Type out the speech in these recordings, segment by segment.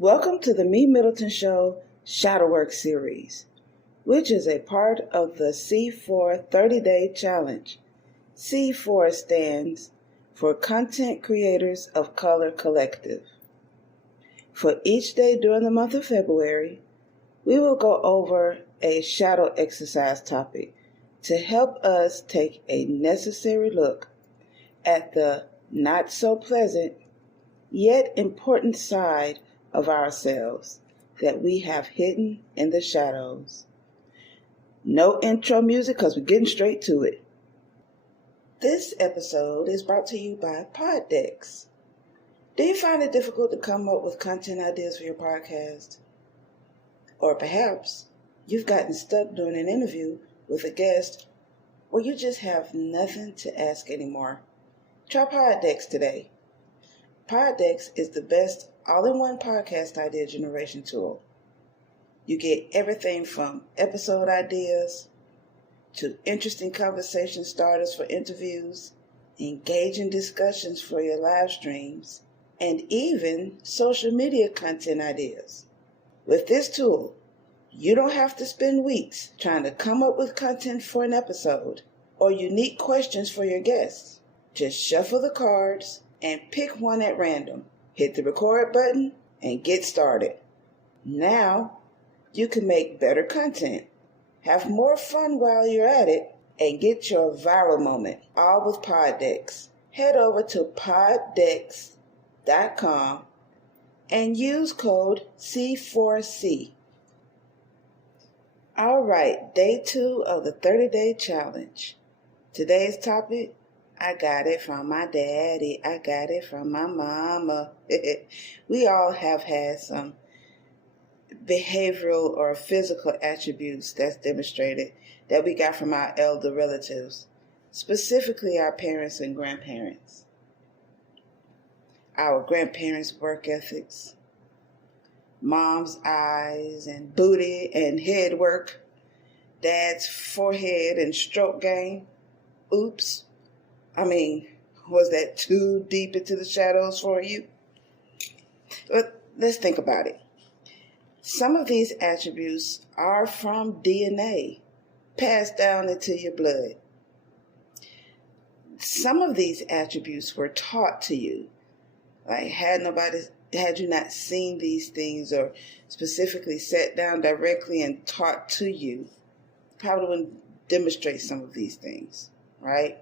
Welcome to the MeMyddleton Show Shadowwork series, which is a part of the C4 30-Day Challenge. C4 stands for Content Creators of Color Collective. For each day during the month of February, we will go over a shadow exercise topic to help us take a necessary look at the not so pleasant yet important side of ourselves that we have hidden in the shadows. No intro music because we're getting straight to it. This episode is brought to you by Poddex. Do you find it difficult to come up with content ideas for your podcast? Or perhaps you've gotten stuck doing an interview with a guest or you just have nothing to ask anymore? Try Poddex today. Poddex is the best all-in-one podcast idea generation tool. You get everything from episode ideas to interesting conversation starters for interviews, engaging discussions for your live streams, and even social media content ideas. With this tool, you don't have to spend weeks trying to come up with content for an episode or unique questions for your guests. Just shuffle the cards and pick one at random. Hit the record button and get started. Now, you can make better content, have more fun while you're at it, and get your viral moment, all with Poddex. Head over to poddex.com and use code C4C. All right, day 2 of the 30-Day Challenge. Today's topic: I got it from my daddy. I got it from my mama. We all have had some behavioral or physical attributes that's demonstrated that we got from our elder relatives, specifically our parents and grandparents. Our grandparents' work ethics, mom's eyes and booty and head work, dad's forehead and stroke game. Oops. Was that too deep into the shadows for you? But let's think about it. Some of these attributes are from DNA, passed down into your blood. Some of these attributes were taught to you. Had you not seen these things or specifically sat down directly and taught to you, probably wouldn't demonstrate some of these things, right?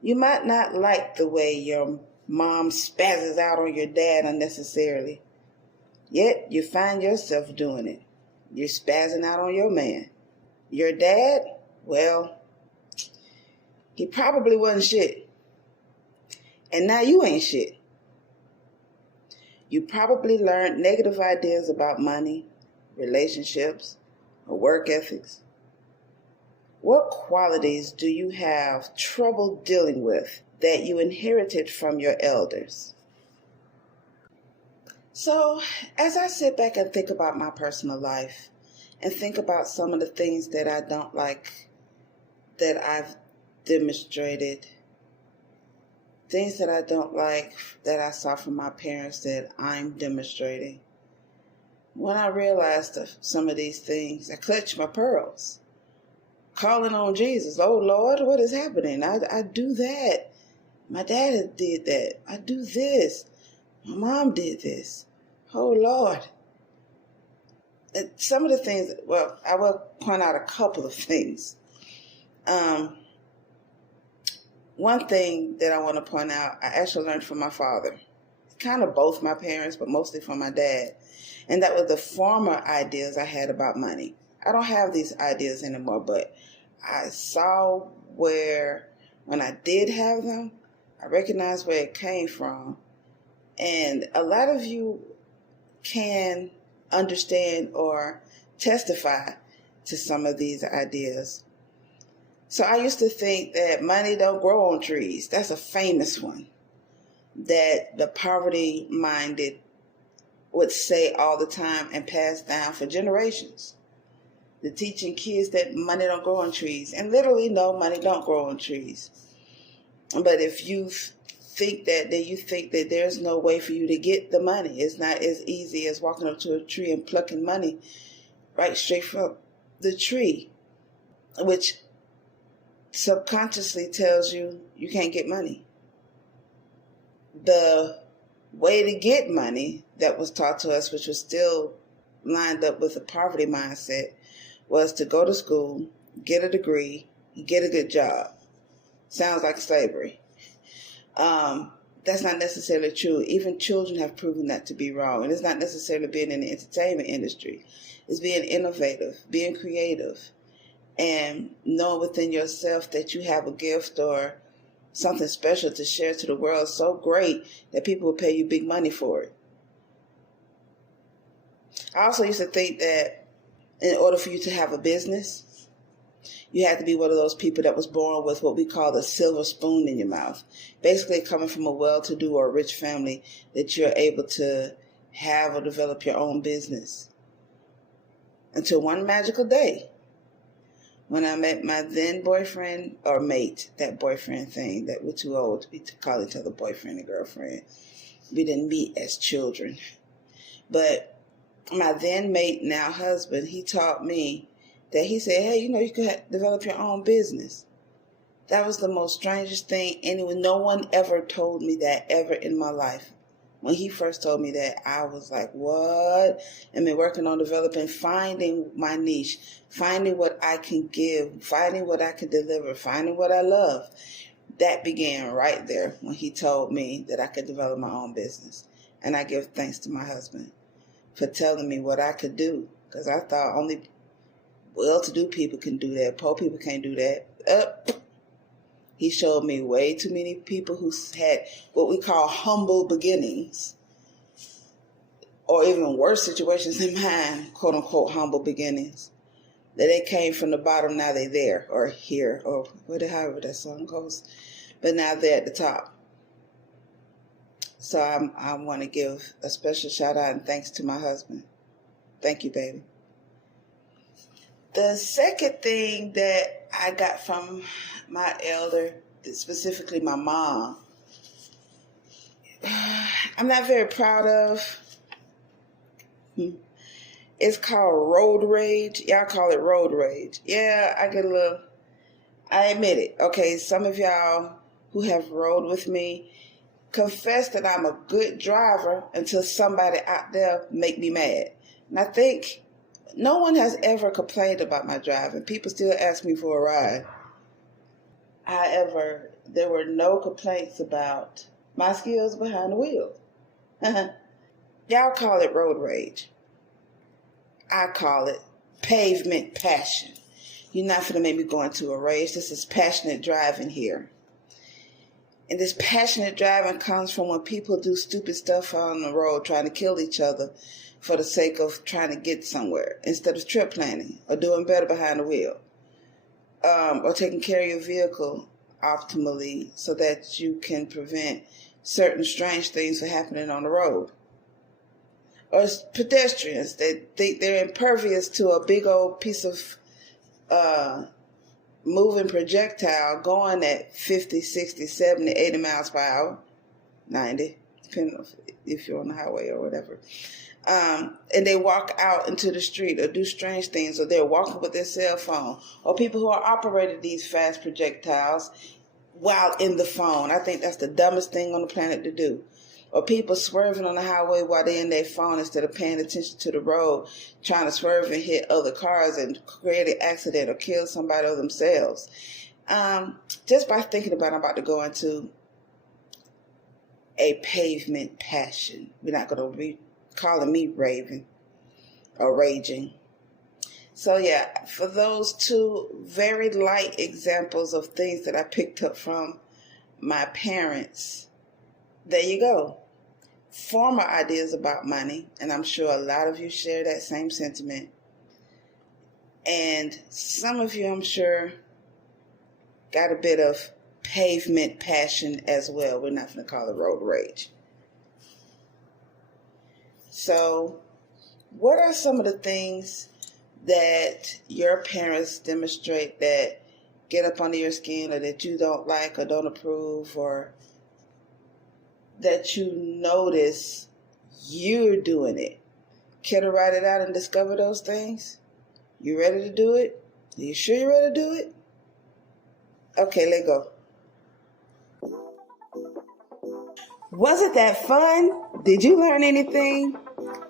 You might not like the way your mom spazzes out on your dad unnecessarily, yet you find yourself doing it. You're spazzing out on your man. Your dad, well, he probably wasn't shit. And now you ain't shit. You probably learned negative ideas about money, relationships, or work ethics. What qualities do you have trouble dealing with that you inherited from your elders? So, as I sit back and think about my personal life and think about some of the things that I don't like that I've demonstrated, things that I don't like that I saw from my parents that I'm demonstrating, when I realized some of these things, I clutched my pearls. Calling on Jesus. Oh, Lord, what is happening? I do that. My dad did that. I do this. My mom did this. Oh, Lord. And some of the things, well, I will point out a couple of things. One thing that I want to point out, I actually learned from my father. Kind of both my parents, but mostly from my dad. And that was the former ideas I had about money. I don't have these ideas anymore, but I saw where, when I did have them, I recognized where it came from. And a lot of you can understand or testify to some of these ideas. So I used to think that money don't grow on trees. That's a famous one that the poverty-minded would say all the time and pass down for generations. They're teaching kids that money don't grow on trees. And literally, no, money don't grow on trees. But if you think that, then you think that there's no way for you to get the money. It's not as easy as walking up to a tree and plucking money right straight from the tree, which subconsciously tells you you can't get money. The way to get money that was taught to us, which was still lined up with a poverty mindset, was to go to school, get a degree, get a good job. Sounds like slavery. That's not necessarily true. Even children have proven that to be wrong. And it's not necessarily being in the entertainment industry. It's being innovative, being creative, and knowing within yourself that you have a gift or something special to share to the world so great that people will pay you big money for it. I also used to think that in order for you to have a business, you had to be one of those people that was born with what we call the silver spoon in your mouth. Basically coming from a well-to-do or rich family that you're able to have or develop your own business. Until one magical day, when I met my then boyfriend, or mate, that boyfriend thing, that we're too old to be to call each other boyfriend and girlfriend. We didn't meet as children. But my then mate, now husband, he taught me that he said, hey, you could develop your own business. That was the most strangest thing anyone, no one ever told me that ever in my life. When he first told me that, I was like, what? And been working on developing, finding my niche, finding what I can give, finding what I can deliver, finding what I love. That began right there when he told me that I could develop my own business. And I give thanks to my husband for telling me what I could do, because I thought only well-to-do people can do that. Poor people can't do that. He showed me way too many people who had what we call humble beginnings, or even worse situations than mine, quote-unquote humble beginnings, that they came from the bottom, now they're there, or here, or however that song goes, but now they're at the top. So I want to give a special shout-out and thanks to my husband. Thank you, baby. The second thing that I got from my elder, specifically my mom, I'm not very proud of. It's called road rage. Y'all call it road rage. Yeah, I admit it. Okay, some of y'all who have rode with me confess that I'm a good driver until somebody out there make me mad. And I think no one has ever complained about my driving. People still ask me for a ride. However, there were no complaints about my skills behind the wheel. Y'all call it road rage. I call it pavement passion. You're not going to make me go into a rage. This is passionate driving here. And this passionate driving comes from when people do stupid stuff on the road trying to kill each other for the sake of trying to get somewhere instead of trip planning or doing better behind the wheel, or taking care of your vehicle optimally so that you can prevent certain strange things from happening on the road. Or pedestrians that think they're impervious to a big old piece of moving projectile going at 50, 60, 70, 80 miles per hour, 90, depending on if you're on the highway or whatever. And they walk out into the street or do strange things, or they're walking with their cell phone, or people who are operating these fast projectiles while in the phone. I think that's the dumbest thing on the planet to do. Or people swerving on the highway while they're in their phone instead of paying attention to the road, trying to swerve and hit other cars and create an accident or kill somebody or themselves. Just by thinking about it, I'm about to go into a pavement passion. We're not going to be calling me raving or raging. So yeah, for those two very light examples of things that I picked up from my parents, there you go. Former ideas about money, and I'm sure a lot of you share that same sentiment. And some of you, I'm sure, got a bit of pavement passion as well. We're not going to call it road rage. So, what are some of the things that your parents demonstrate that get up under your skin, or that you don't like or don't approve, or that you notice you're doing it? Care to write it out and discover those things? You ready to do it? Are you sure you're ready to do it? Okay, let's go. Wasn't that fun? Did you learn anything?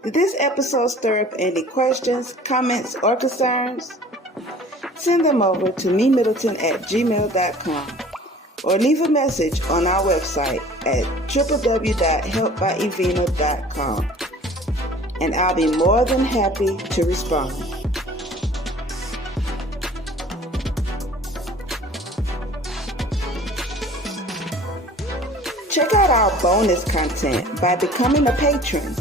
Did this episode stir up any questions, comments, or concerns? Send them over to MeMyddleton@gmail.com or leave a message on our website at www.helpbyevina.com, and I'll be more than happy to respond. Check out our bonus content by becoming a patron.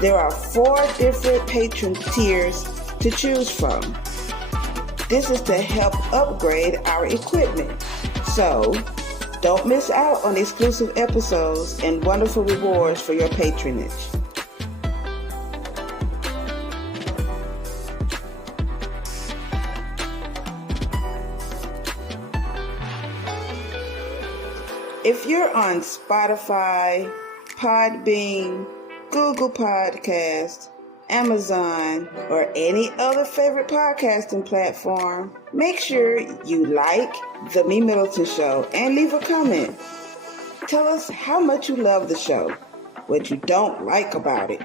There are 4 different patron tiers to choose from. This is to help upgrade our equipment. So, don't miss out on exclusive episodes and wonderful rewards for your patronage. If you're on Spotify, Podbean, Google Podcasts, Amazon, or any other favorite podcasting platform, make sure you like The MeMyddleton Show and leave a comment. Tell us how much you love the show, what you don't like about it,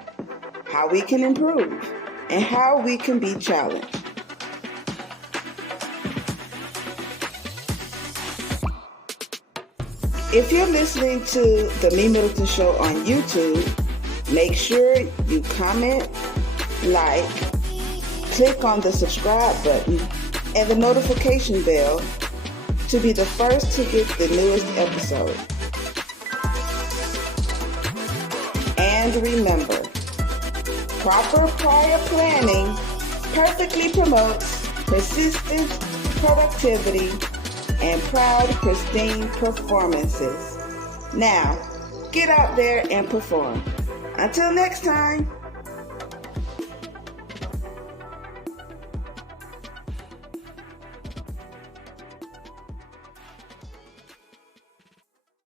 how we can improve, and how we can be challenged. If you're listening to The MeMyddleton Show on YouTube, make sure you comment, like, click on the subscribe button and the notification bell to be the first to get the newest episode. And remember, proper prior planning perfectly promotes persistent productivity and proud, pristine performances. Now, get out there and perform. Until next time.